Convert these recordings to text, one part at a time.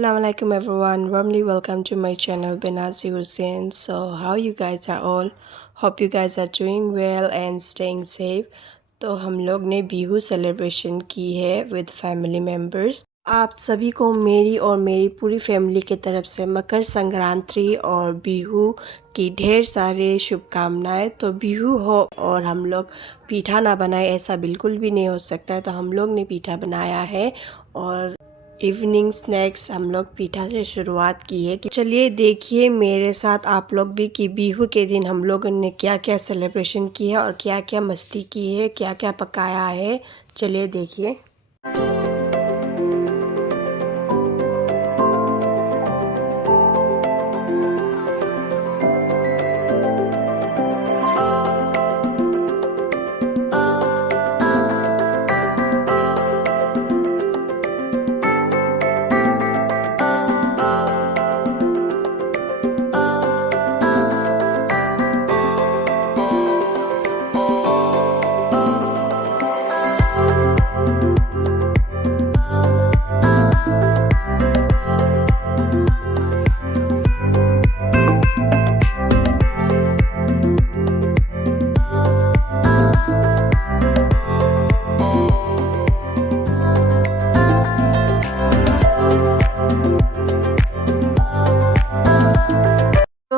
Assalamualaikum everyone, warmly welcome to my channel Benazi Hussain. So how you guys are all? Hope you guys are doing well and staying safe. तो हम लोग ने Bihu celebration की है with family members. आप सभी को मेरी और मेरी पूरी फैमिली की तरफ से मकर संक्रांति और बिहू की ढेर सारे शुभकामनाएं। तो बिहू हो और हम लोग पीठा ना बनाए ऐसा बिल्कुल भी नहीं हो सकता है, तो हम लोग ने पीठा बनाया है और इवनिंग स्नैक्स हम लोग पीठा से शुरुआत की है। चलिए देखिए मेरे साथ आप लोग भी कि बिहू के दिन हम लोगों ने क्या क्या सेलिब्रेशन की है और क्या क्या मस्ती की है, क्या क्या पकाया है। चलिए देखिए।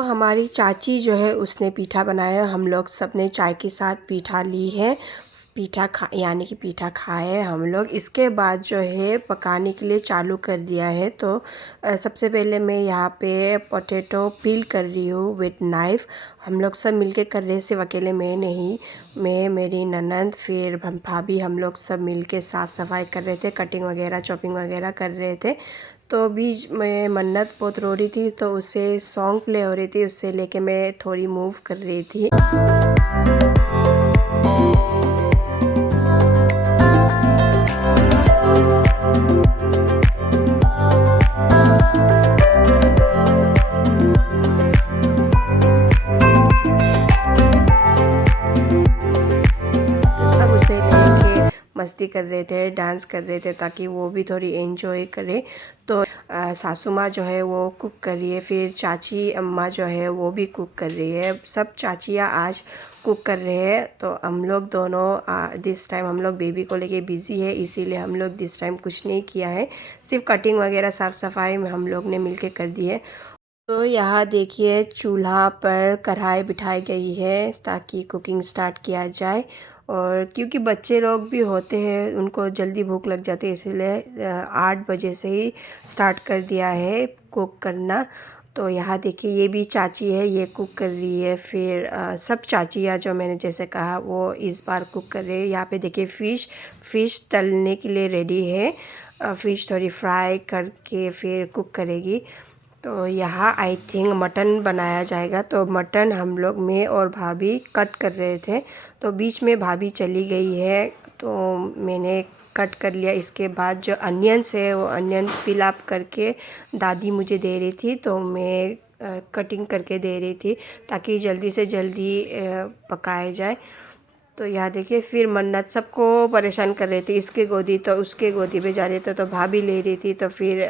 हमारी चाची जो है उसने पीठा बनाया, हम लोग सब ने चाय के साथ पीठा ली है, यानी कि पीठा खाए हैं हम लोग। इसके बाद जो है पकाने के लिए चालू कर दिया है। तो सबसे पहले मैं यहाँ पे पोटैटो पील कर रही हूँ विद नाइफ़। हम लोग सब मिलके कर रहे हैं, सिर्फ अकेले मैं नहीं, मैं मेरी ननद फिर भाभी, हम लोग सब मिलके साफ़ सफाई कर रहे थे, कटिंग वगैरह चॉपिंग वगैरह कर रहे थे। तो बीच में मन्नत बहुत रो रही थी, तो उसे सॉन्ग प्ले हो रही थी, उससे लेके मैं थोड़ी मूव कर रही थी। मस्ती कर रहे थे, डांस कर रहे थे ताकि वो भी थोड़ी एंजॉय करे। तो सासू माँ जो है वो कुक कर रही है, फिर चाची अम्मा जो है वो भी कुक कर रही है। सब चाचियाँ आज कुक कर रहे हैं। तो हम लोग दोनों दिस टाइम हम लोग बेबी को लेके बिज़ी है, इसीलिए हम लोग दिस टाइम कुछ नहीं किया है, सिर्फ कटिंग वगैरह साफ़ सफाई में हम लोग ने मिलके कर दी है। तो यहाँ देखिए चूल्हा पर कढ़ाई बिठाई गई है ताकि कुकिंग स्टार्ट किया जाए। और क्योंकि बच्चे लोग भी होते हैं, उनको जल्दी भूख लग जाती है, इसलिए 8 बजे से ही स्टार्ट कर दिया है कुक करना। तो यहाँ देखिए ये भी चाची है, ये कुक कर रही है। फिर सब चाचियाँ जो मैंने जैसे कहा वो इस बार कुक कर रही है। यहाँ पे देखिए फ़िश तलने के लिए रेडी है, फ़िश थोड़ी फ्राई करके फिर कुक करेगी। तो यहाँ आई थिंक मटन बनाया जाएगा। तो मटन हम लोग, मैं और भाभी कट कर रहे थे, तो बीच में भाभी चली गई है, तो मैंने कट कर लिया। इसके बाद जो अनियंस है वो अनियंस पिल अप करके दादी मुझे दे रही थी, तो मैं कटिंग करके दे रही थी ताकि जल्दी से जल्दी पकाया जाए। तो यहाँ देखिए फिर मन्नत सबको परेशान कर रही थी, इसके गोदी तो उसके गोदी पे जा रहे थे, तो भाभी ले रही थी, तो फिर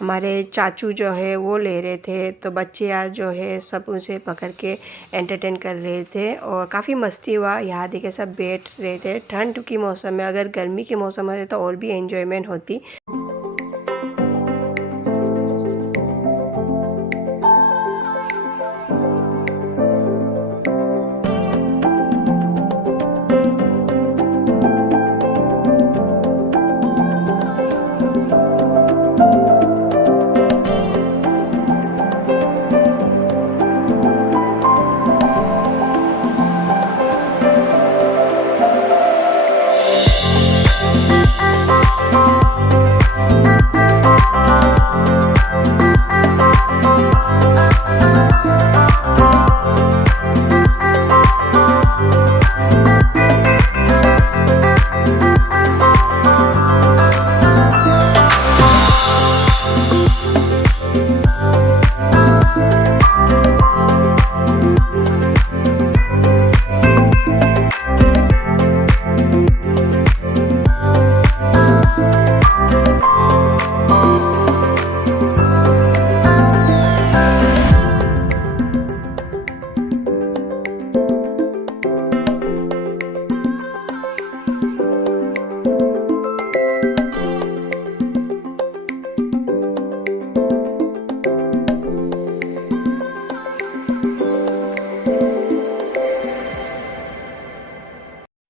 हमारे चाचू जो है वो ले रहे थे। तो बच्चे आज जो है सब उसे पकड़ के एंटरटेन कर रहे थे और काफ़ी मस्ती हुआ। यहाँ देखिए सब बैठ रहे थे। ठंड की मौसम में, अगर गर्मी के मौसम होते तो और भी एंजॉयमेंट होती।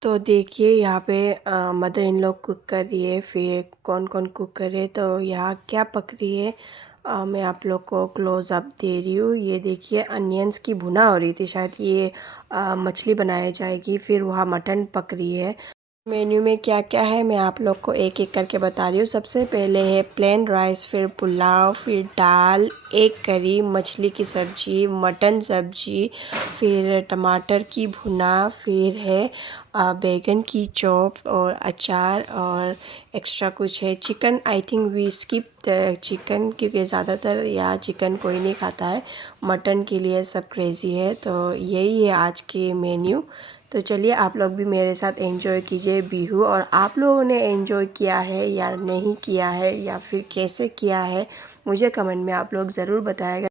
तो देखिए यहाँ पे मदर इन लॉ कुक कर रही है, फिर कौन कौन कुक कर रहे हैं। तो यहाँ क्या पक रही है मैं आप लोग को क्लोज अप दे रही हूँ। ये देखिए अनियंस की भुना हो रही थी, शायद ये मछली बनाई जाएगी। फिर वहाँ मटन पक रही है। मेन्यू में क्या क्या है मैं आप लोग को एक एक करके बता रही हूँ। सबसे पहले है प्लेन राइस, फिर पुलाव, फिर दाल, एक करी, मछली की सब्ज़ी, मटन सब्ज़ी, फिर टमाटर की भुना, फिर है बैगन की चॉप और अचार, और एक्स्ट्रा कुछ है chicken. I think we skip chicken क्योंकि ज़्यादातर यहाँ चिकन कोई नहीं खाता है, मटन के लिए सब क्रेज़ी है। तो यही है आज के मेन्यू। तो चलिए आप लोग भी मेरे साथ एंजॉय कीजिए बिहू। और आप लोगों ने एंजॉय किया है या नहीं किया है, या फिर कैसे किया है, मुझे कमेंट में आप लोग ज़रूर बताएगा।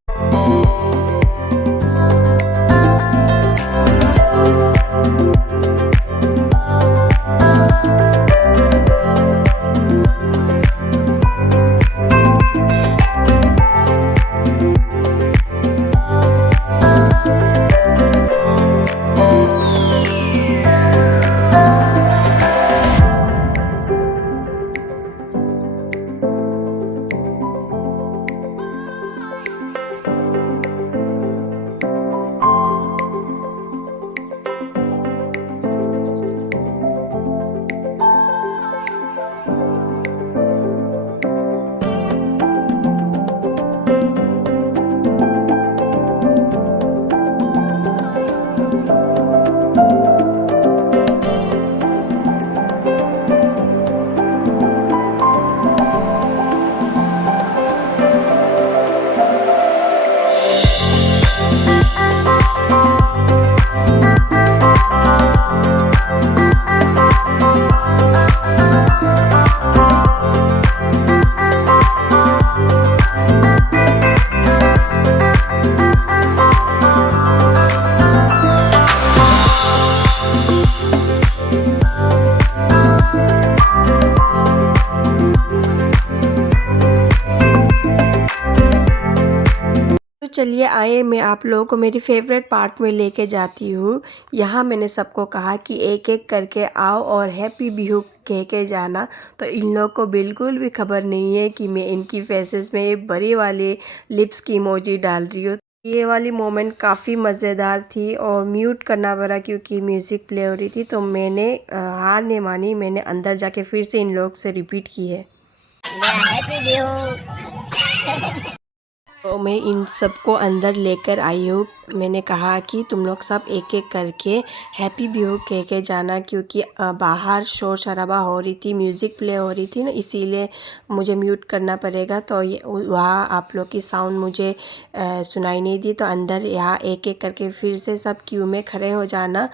तो चलिए आए, मैं आप लोगों को मेरी फेवरेट पार्ट में लेके जाती हूँ। यहाँ मैंने सबको कहा कि एक एक करके आओ और हैप्पी बिहू कह के जाना। तो इन लोगों को बिल्कुल भी खबर नहीं है कि मैं इनकी फेसेस में बड़ी वाली लिप्स की इमोजी डाल रही हूँ। ये वाली मोमेंट काफ़ी मज़ेदार थी और म्यूट करना पड़ा क्योंकि म्यूज़िक प्ले हो रही थी। तो मैंने हार नहीं मानी, मैंने अंदर जाके फिर से इन लोग से रिपीट की है। तो मैं इन सबको अंदर लेकर आई हूँ। मैंने कहा कि तुम लोग सब एक एक करके हैप्पी बिहू कह के जाना, क्योंकि बाहर शोर शराबा हो रही थी, म्यूज़िक प्ले हो रही थी ना, इसीलिए मुझे म्यूट करना पड़ेगा। तो वहाँ आप लोग की साउंड मुझे सुनाई नहीं दी। तो अंदर यहाँ एक एक करके फिर से सब क्यू में खड़े हो जाना,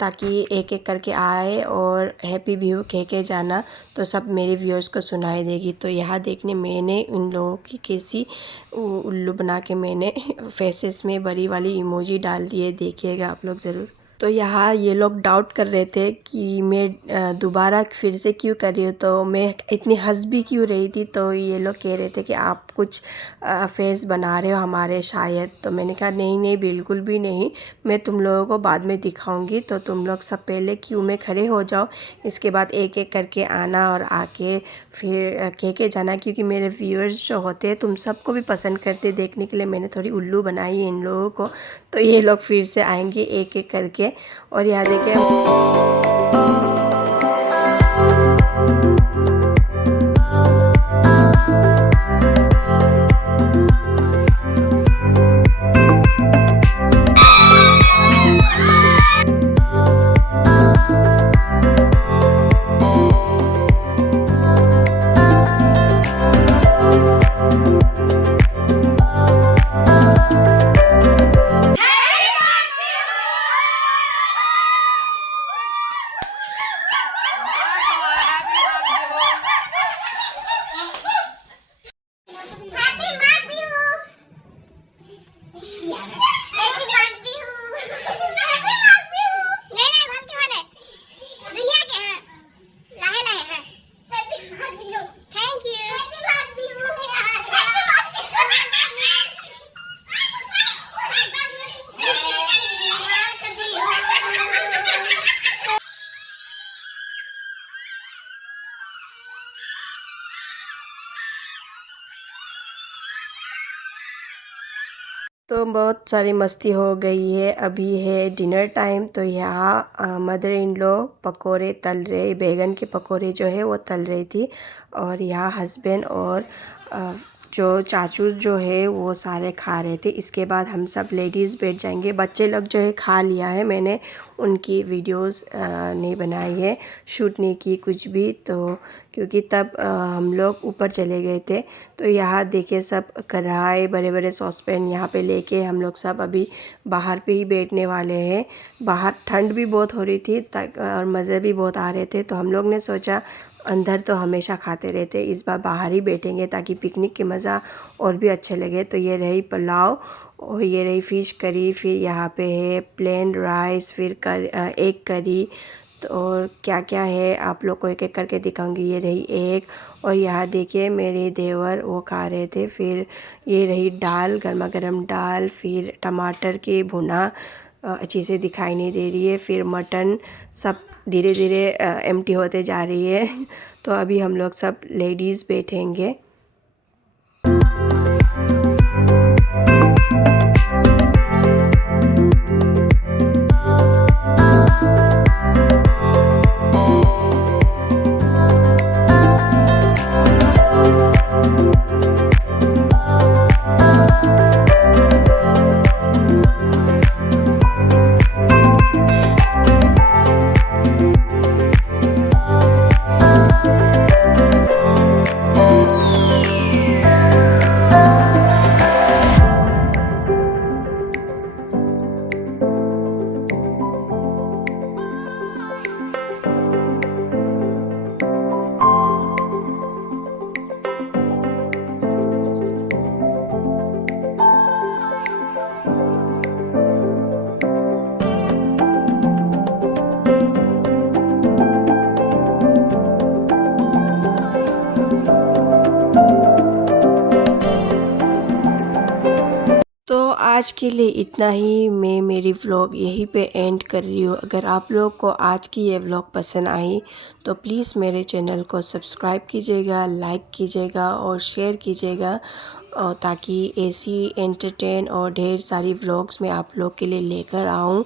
ताकि एक एक करके आए और हैप्पी बिहू कह के जाना, तो सब मेरे व्यूअर्स को सुनाई देगी। तो यहाँ देखने मैंने उन लोगों की कैसी उल्लू बना के मैंने फेसेस में बड़ी वाली इमोजी डाल दिए, देखिएगा आप लोग ज़रूर। तो यहाँ ये लोग डाउट कर रहे थे कि मैं दोबारा फिर से क्यों कर रही हूँ, तो मैं इतनी हंस भी क्यों रही थी। तो ये लोग कह रहे थे कि आप कुछ फेस बना रहे हो हमारे शायद। तो मैंने कहा नहीं नहीं बिल्कुल भी नहीं, मैं तुम लोगों को बाद में दिखाऊंगी। तो तुम लोग सब पहले क्यू में खड़े हो जाओ, इसके बाद एक एक करके आना और आके फिर कह के जाना, क्योंकि मेरे व्यूअर्स जो होते हैं तुम सबको भी पसंद करते देखने के लिए मैंने थोड़ी उल्लू बनाई है इन लोगों को। तो ये लोग फिर से आएंगे एक एक करके। और यहाँ देखिए तो बहुत सारी मस्ती हो गई है। अभी है डिनर टाइम। तो यहाँ मदर इन लॉ पकोड़े तल रहे, बैगन के पकोड़े जो है वो तल रही थी। और यहाँ हस्बैंड और जो चाचू जो है वो सारे खा रहे थे। इसके बाद हम सब लेडीज़ बैठ जाएंगे। बच्चे लोग जो है खा लिया है, मैंने उनकी वीडियोस नहीं बनाई है, शूट नहीं की कुछ भी। तो क्योंकि तब हम लोग ऊपर चले गए थे। तो यहाँ देखिए सब कढ़ाई, बड़े बड़े सॉसपैन यहाँ पे लेके हम लोग सब अभी बाहर पे ही बैठने वाले हैं। बाहर ठंड भी बहुत हो रही थी और मज़े भी बहुत आ रहे थे। तो हम लोग ने सोचा अंदर तो हमेशा खाते रहते, इस बार बाहर ही बैठेंगे ताकि पिकनिक के मज़ा और भी अच्छे लगे। तो ये रही पुलाव और ये रही फ़िश करी, फिर यहाँ पे है प्लेन राइस, फिर एग करी। तो और क्या क्या है आप लोग को एक एक करके दिखाऊंगी। ये रही एग और यहाँ देखिए मेरे देवर वो खा रहे थे। फिर ये रही दाल, गर्मा गर्म दाल, फिर टमाटर की भुना अच्छी से दिखाई नहीं दे रही है, फिर मटन। सब धीरे धीरे एम्प्टी होते जा रही है। तो अभी हम लोग सब लेडीज़ बैठेंगे। तो आज के लिए इतना ही। मैं मेरी व्लॉग यहीं पे एंड कर रही हूँ। अगर आप लोग को आज की ये व्लॉग पसंद आई तो प्लीज़ मेरे चैनल को सब्सक्राइब कीजिएगा, लाइक कीजिएगा और शेयर कीजिएगा, और ताकि ऐसी एंटरटेन और ढेर सारी व्लॉग्स मैं आप लोग के लिए लेकर आऊँ।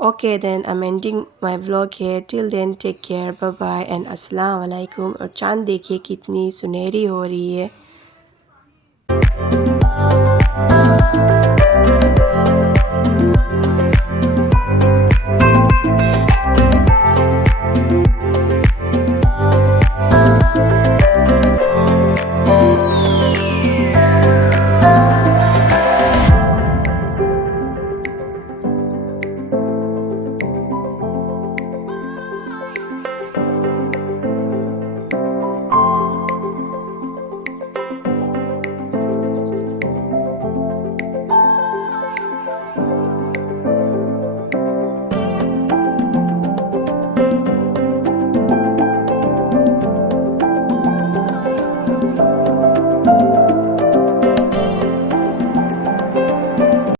Okay then, I am ending my vlog है। Till then take care, bye bye and अस्सलाम वालेकुम। और चाँद देखिए कितनी सुनहरी हो रही है।